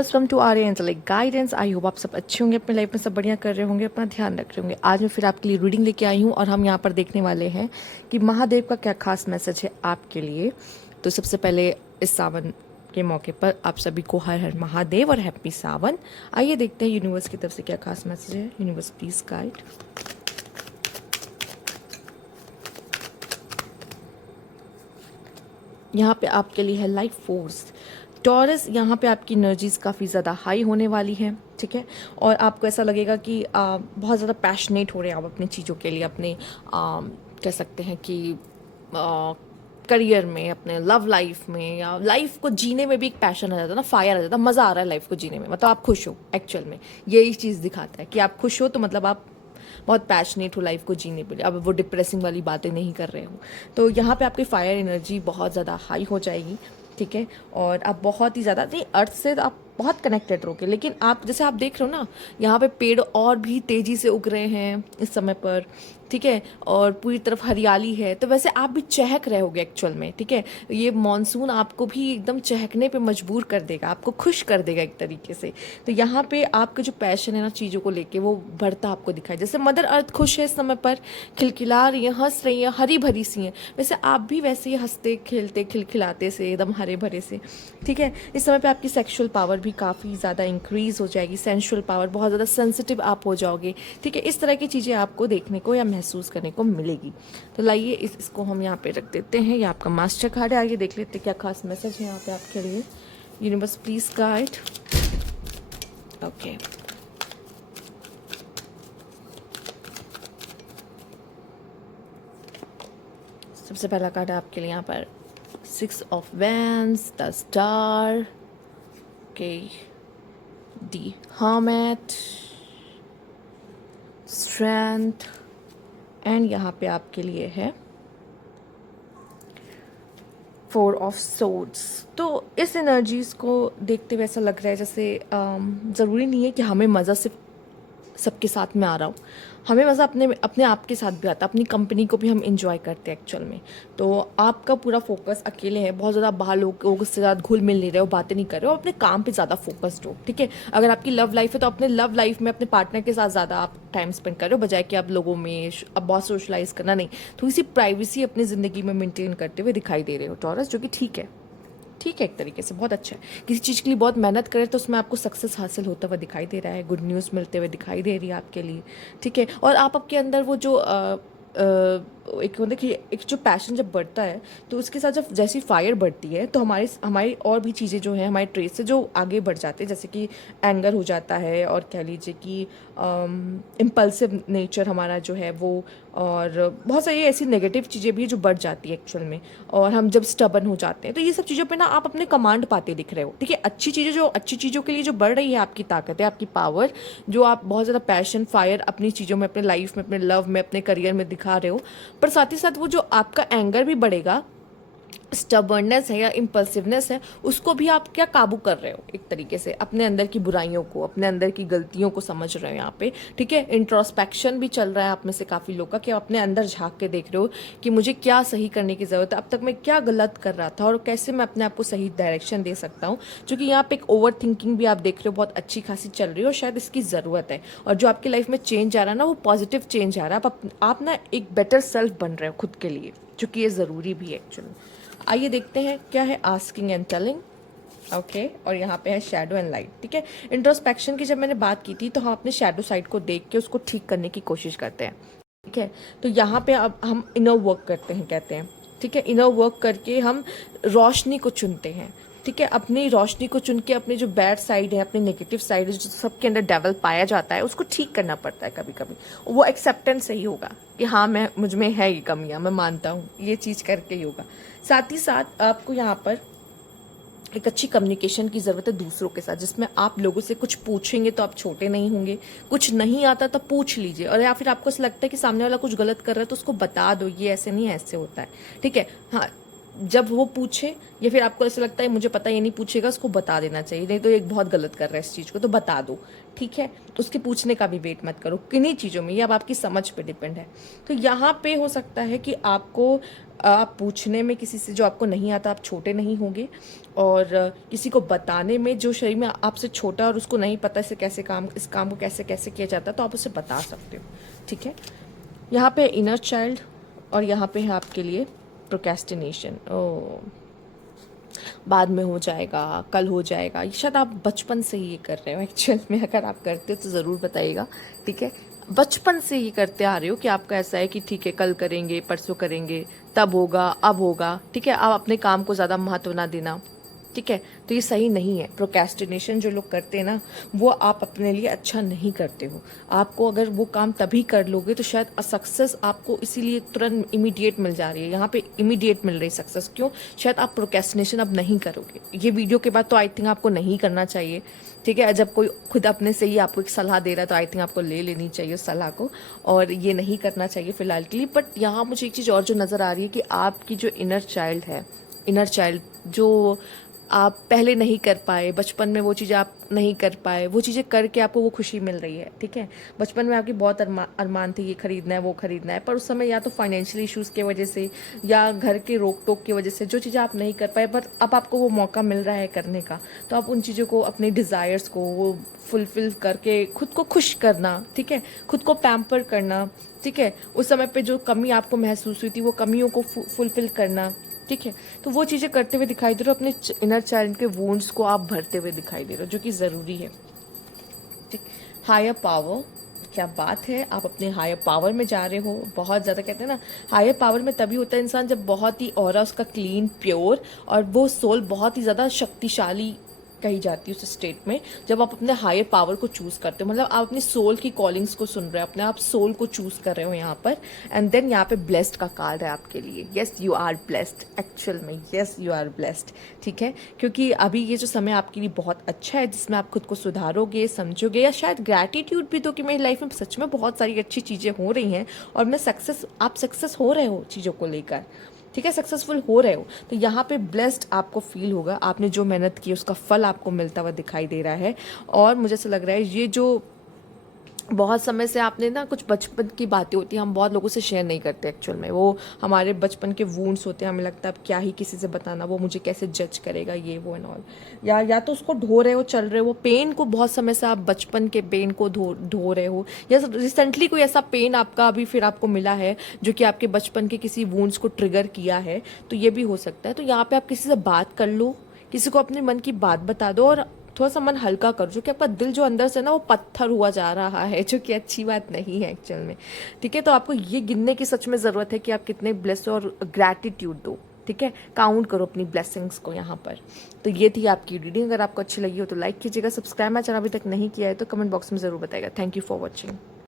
Taurus from two R angelic guidance. I hope आप सब अच्छे होंगे, अपनी लाइफ में सब बढ़िया कर रहे होंगे, अपना ध्यान रख रहे होंगे। आज मैं फिर आपके लिए रीडिंग लेके आई हूँ और हम यहाँ पर देखने वाले हैं कि महादेव का क्या खास मैसेज है आपके लिए। तो सबसे पहले इस सावन के मौके पर आप सभी को हर हर महादेव और हैप्पी सावन। आइए देखते हैं यूनिवर्स की तरफ से क्या खास मैसेज है। Universe please guide. यहाँ पे आपके लिए है लाइफ फोर्स टॉरस। यहाँ पे आपकी एनर्जीज काफ़ी ज़्यादा हाई होने वाली हैं, ठीक है। और आपको ऐसा लगेगा कि बहुत ज़्यादा पैशनेट हो रहे हैं आप अपनी चीज़ों के लिए, अपने कह सकते हैं कि करियर में, अपने लव लाइफ में, या लाइफ को जीने में भी एक पैशन आ जाता है ना, फायर आ जाता है, मज़ा आ रहा है लाइफ को जीने में, मतलब आप खुश हो। एक्चुअल में यही चीज़ दिखाता है कि आप खुश हो, तो मतलब आप बहुत पैशनेट हो लाइफ को जीने के लिए, अब वो डिप्रेसिंग वाली बातें नहीं कर रहे हो। तो यहाँ पे आपकी फायर एनर्जी बहुत ज़्यादा हाई हो जाएगी, ठीक है। और आप बहुत ही ज़्यादा नहीं, अर्थ से आप बहुत कनेक्टेड रहोगे। लेकिन आप जैसे आप देख रहे हो ना, यहाँ पे पेड़ और भी तेज़ी से उग रहे हैं इस समय पर, ठीक है। और पूरी तरफ हरियाली है, तो वैसे आप भी चहक रहे होगे एक्चुअल में, ठीक है। ये मॉनसून आपको भी एकदम चहकने पे मजबूर कर देगा, आपको खुश कर देगा एक तरीके से। तो यहाँ पे आपका जो पैशन है ना चीज़ों को लेके, वो बढ़ता आपको दिखाई। जैसे मदर अर्थ खुश है इस समय पर, खिलखिला रही है, हंस रही है, हरी भरी सी हैं, वैसे आप भी वैसे ही हंसते खेलते खिलखिलाते से एकदम हरे भरे से, ठीक है। इस समय पे आपकी सेक्सुअल पावर भी काफ़ी ज़्यादा इंक्रीज हो जाएगी, सेंसुअल पावर, बहुत ज़्यादा सेंसिटिव आप हो जाओगे, ठीक है। इस तरह की चीज़ें आपको देखने को या महसूस करने को मिलेगी। तो लाइए इसको हम यहाँ पे रख देते हैं। ये आपका मास्टर कार्ड है। आइए देख लेते हैं क्या खास मैसेज है यहाँ पे आपके लिए। Universe please guide. ओके, सबसे पहला कार्ड है आपके लिए यहाँ पर 6 of wands, the star, okay, the hermit, strength, and यहाँ पे आपके लिए है 4 ऑफ सोर्ड्स। तो इस एनर्जीज को देखते हुए ऐसा लग रहा है जैसे ज़रूरी नहीं है कि हमें मज़ा सिर्फ सबके साथ में आ रहा हो, हमें मज़ा अपने अपने आप के साथ भी आता है, अपनी कंपनी को भी हम इंजॉय करते हैं एक्चुअल में। तो आपका पूरा फोकस अकेले है, बहुत ज़्यादा बाहर लोगों के साथ घुल मिल नहीं रहे हो, बातें नहीं कर रहे हो, अपने काम पे ज़्यादा फोकस्ड हो, ठीक है। अगर आपकी लव लाइफ है तो अपने लव लाइफ में अपने पार्टनर के साथ ज़्यादा आप टाइम स्पेंड कर रहे हो, बजाय कि आप लोगों में अब बहुत सोशलाइज करना नहीं, थोड़ी सी प्राइवेसी अपनी ज़िंदगी में मेंटेन करते हुए दिखाई दे रहे हो टॉरस, जो कि ठीक है, ठीक है, एक तरीके से बहुत अच्छा है। किसी चीज़ के लिए बहुत मेहनत करें तो उसमें आपको सक्सेस हासिल होता हुआ दिखाई दे रहा है, गुड न्यूज़ मिलते हुए दिखाई दे रही है आपके लिए, ठीक है। और आप आपके अंदर वो जो एक मतलब कि एक जो पैशन जब बढ़ता है, तो उसके साथ जब जैसी फायर बढ़ती है, तो हमारी हमारी और भी चीज़ें जो हैं हमारे ट्रेस से जो आगे बढ़ जाते हैं, जैसे कि एंगर हो जाता है, और कह लीजिए कि इम्पल्सिव नेचर हमारा जो है वो, और बहुत सारी ऐसी नेगेटिव चीज़ें भी जो बढ़ जाती है एक्चुअल में। और हम जब स्टबन हो जाते हैं, तो ये सब चीज़ों पे ना आप अपने कमांड पाते दिख रहे हो, ठीक है। अच्छी चीज़ें, जो अच्छी चीज़ों के लिए जो बढ़ रही है आपकी ताकत है, आपकी पावर, जो आप बहुत ज़्यादा पैशन फायर अपनी चीज़ों में, अपने लाइफ में, अपने लव में, अपने करियर में दिखा रहे हो। पर साथ ही साथ वो जो आपका एंगर भी बढ़ेगा, स्टबर्ननेस है या इम्पल्सिवनेस है, उसको भी आप क्या काबू कर रहे हो, एक तरीके से अपने अंदर की बुराइयों को, अपने अंदर की गलतियों को समझ रहे हो यहाँ पे, ठीक है। इंट्रोस्पेक्शन भी चल रहा है आप में से काफ़ी लोग का, कि आप अपने अंदर झांक के देख रहे हो कि मुझे क्या सही करने की ज़रूरत है, अब तक मैं क्या गलत कर रहा था, और कैसे मैं अपने आप को सही डायरेक्शन दे सकता हूँ। क्योंकि यहाँ पे एक ओवर थिंकिंग भी आप देख रहे हो बहुत अच्छी खासी चल रही है, और शायद इसकी ज़रूरत है। और जो आपकी लाइफ में चेंज आ रहा है ना, वो पॉजिटिव चेंज आ रहा है, आप ना एक बेटर सेल्फ बन रहे हो खुद के लिए, जो कि ये ज़रूरी भी है एक्चुअली। आइए देखते हैं क्या है आस्किंग एंड टेलिंग, ओके। और यहाँ पे है शैडो एंड लाइट, ठीक है। इंट्रोस्पेक्शन की जब मैंने बात की थी, तो हम अपने शैडो साइड को देख के उसको ठीक करने की कोशिश करते हैं, ठीक है। तो यहाँ पे अब हम इनर वर्क करते हैं, कहते हैं, ठीक है। इनर वर्क करके हम रोशनी को चुनते हैं, ठीक है। अपनी रोशनी को चुन के अपने जो बैड साइड है, अपने नेगेटिव साइड है, जो सबके अंदर डेवल पाया जाता है, उसको ठीक करना पड़ता है कभी कभी। वो एक्सेप्टेंस से ही होगा कि हाँ, मैं मुझ में है ये कमियाँ, मैं मानता हूँ, ये चीज़ करके ही होगा। साथ ही साथ आपको यहाँ पर एक अच्छी कम्युनिकेशन की ज़रूरत है दूसरों के साथ, जिसमें आप लोगों से कुछ पूछेंगे तो आप छोटे नहीं होंगे, कुछ नहीं आता तो पूछ लीजिए। और या फिर आपको ऐसा लगता है कि सामने वाला कुछ गलत कर रहा है, तो उसको बता दो, ये ऐसे नहीं, ऐसे होता है, ठीक है। हाँ, जब वो पूछे या फिर आपको ऐसा लगता है मुझे पता ये नहीं पूछेगा, उसको बता देना चाहिए, नहीं तो एक बहुत गलत कर रहा है इस चीज़ को, तो बता दो, ठीक है। तो उसके पूछने का भी वेट मत करो किन्हीं चीज़ों में, ये अब आपकी समझ पे डिपेंड है। तो यहाँ पे हो सकता है कि आपको आप पूछने में किसी से जो आपको नहीं आता, आप छोटे नहीं होंगे, और किसी को बताने में जो शरीर में आपसे छोटा और उसको नहीं पता इसे कैसे काम, इस काम को कैसे कैसे किया जाता है, तो आप उसे बता सकते हो, ठीक है। यहाँ पे इनर चाइल्ड और यहाँ पे है आपके लिए प्रोक्रेस्टिनेशन। ओ, बाद में हो जाएगा, कल हो जाएगा, ये शायद आप बचपन से ही ये कर रहे हो एक्चुअल में। अगर आप करते हो तो ज़रूर बताइएगा, ठीक है। बचपन से ये करते आ रहे हो कि आपका ऐसा है कि ठीक है कल करेंगे, परसों करेंगे, तब होगा, अब होगा, ठीक है। आप अपने काम को ज़्यादा महत्व ना देना, ठीक है। तो ये सही नहीं है। प्रोक्रेस्टिनेशन जो लोग करते हैं ना, वो आप अपने लिए अच्छा नहीं करते हो। आपको अगर वो काम तभी कर लोगे तो शायद सक्सेस आपको इसीलिए तुरंत इमीडिएट मिल जा रही है, यहाँ पे इमीडिएट मिल रही सक्सेस, क्यों? शायद आप प्रोक्रेस्टिनेशन अब नहीं करोगे। ये वीडियो के बाद तो आई थिंक आपको नहीं करना चाहिए, ठीक है। जब कोई खुद अपने से ही आपको एक सलाह दे रहा है तो आई थिंक आपको ले लेनी चाहिए उस सलाह को, और ये नहीं करना चाहिए फिलहाल के लिए। बट यहाँ मुझे एक चीज़ और जो नज़र आ रही है कि आपकी जो इनर चाइल्ड है, इनर चाइल्ड जो आप पहले नहीं कर पाए, बचपन में वो चीज़ें आप नहीं कर पाए, वो चीज़ें करके आपको वो खुशी मिल रही है, ठीक है। बचपन में आपकी बहुत अरमान थी, ये खरीदना है वो खरीदना है, पर उस समय या तो फाइनेंशियल इश्यूज़ की वजह से या घर के रोक टोक की वजह से जो चीज़ें आप नहीं कर पाए, पर अब आपको वो मौका मिल रहा है करने का, तो आप उन चीज़ों को, अपने डिज़ायर्स को वो फुलफिल करके खुद को खुश करना, ठीक है, खुद को पैम्पर करना, ठीक है। उस समय पे जो कमी आपको महसूस हुई थी वो कमियों को फुलफिल करना, ठीक है। तो वो चीज़ें करते हुए दिखाई दे रहे हो, अपने इनर चाइल्ड के वुंड्स को आप भरते हुए दिखाई दे रहे हो, जो कि ज़रूरी है, ठीक। हायर पावर, क्या बात है, आप अपने हायर पावर में जा रहे हो बहुत ज़्यादा। कहते हैं ना, हायर पावर में तभी होता है इंसान जब बहुत ही ऑरा उसका क्लीन, प्योर, और वो सोल बहुत ही ज़्यादा शक्तिशाली कही जाती है उस स्टेट में, जब आप अपने हायर पावर को चूज़ करते हो, मतलब आप अपनी सोल की कॉलिंग्स को सुन रहे हो, अपने आप सोल को चूज़ कर रहे हो यहाँ पर। एंड देन यहाँ पे ब्लेस्ड का कार्ड है आपके लिए। Yes you are blessed, actual में येस यू आर ब्लेस्ड, ठीक है। क्योंकि अभी ये जो समय आपके लिए बहुत अच्छा है, जिसमें आप खुद को सुधारोगे, समझोगे, या शायद ग्रैटिट्यूड भी दो कि मेरी लाइफ में सच में बहुत सारी अच्छी चीज़ें हो रही हैं और मैं आप सक्सेस हो रहे हो चीज़ों को लेकर, ठीक है, सक्सेसफुल हो रहे हो। तो यहाँ पे ब्लेस्ड आपको फील होगा, आपने जो मेहनत की उसका फल आपको मिलता हुआ दिखाई दे रहा है। और मुझे ऐसा लग रहा है ये जो बहुत समय से आपने ना, कुछ बचपन की बातें होती हैं हम बहुत लोगों से शेयर नहीं करते एक्चुअल में, वो हमारे बचपन के वूंड्स होते हैं, हमें लगता है अब क्या ही किसी से बताना, वो मुझे कैसे जज करेगा, ये वो एंड ऑल। या तो उसको ढो रहे हो, चल रहे हो, पेन को बहुत समय से आप बचपन के पेन को ढो रहे हो, या रिसेंटली कोई ऐसा पेन आपका अभी फिर आपको मिला है जो कि आपके बचपन के किसी वूंड्स को ट्रिगर किया है, तो ये भी हो सकता है। तो यहाँ पे आप किसी से बात कर लो, किसी को अपने मन की बात बता दो, और थोड़ा सा मन हल्का करो, जो कि आपका दिल जो अंदर से ना वो पत्थर हुआ जा रहा है, जो कि अच्छी बात नहीं है एक्चुअल में, ठीक है। तो आपको ये गिनने की सच में ज़रूरत है कि आप कितने ब्लेस हो, और ग्रैटिट्यूड दो, ठीक है, काउंट करो अपनी ब्लेसिंग्स को यहाँ पर। तो ये थी आपकी रीडिंग। अगर आपको अच्छी लगी हो तो लाइक कीजिएगा, सब्सक्राइब मेरा चैनल अभी तक नहीं किया है तो कमेंट बॉक्स में ज़रूर बताइएगा। Thank you for watching.